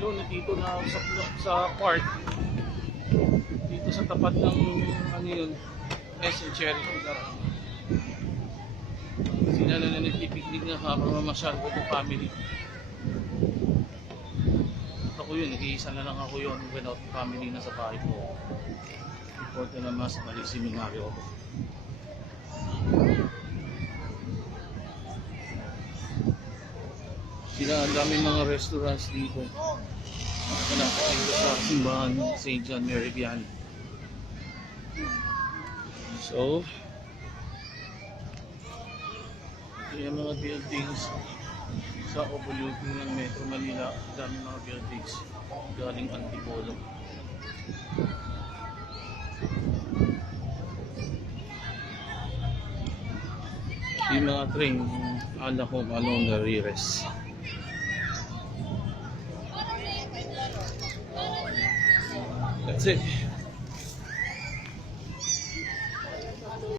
Hello, dito na ako sa park. Dito sa tapat ng ano yun, SM Cherry Lugar. Sila na nagpipiknik na habang mamasyal ko ng family. Ako yun, nag-iisa na lang ako yun without family na sa bahay ko. Before ko na mas balik seminaryo ako. Sila ang daming mga restaurants dito. Malapit dito sa simbahan St. John Meridian. So, ito yung mga buildings sa overlooking ng Metro Manila. Daming mga buildings galing Antipolo. Yung mga train ala home along the Rires. That's it.